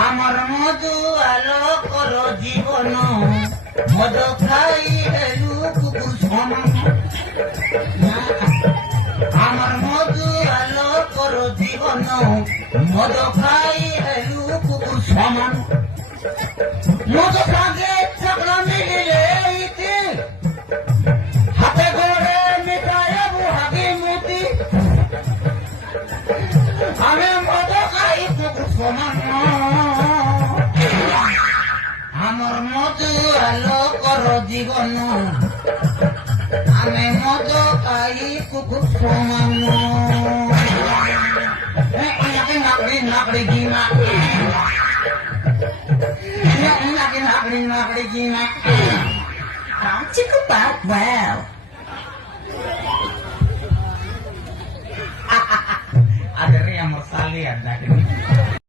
আমার মধু আলো করো জীবন মদ খাই হেলু কুকুর সমান আমার মধু আলো করো জীবন মদ খাই হেলু কুকুর সমান মদ খাগে চাকরা মিলিলে হাতে করে মিটায় বুহাগি মুতি আমি মদ খাই কুকুর সমান আমার মধু আলো করো জীবন আমি মদ খাই কুকুর সমান নাকড়ি নাকড়ি গিমা নাকড়ি গিমা চিকু পাক wow ada yang mau salih ada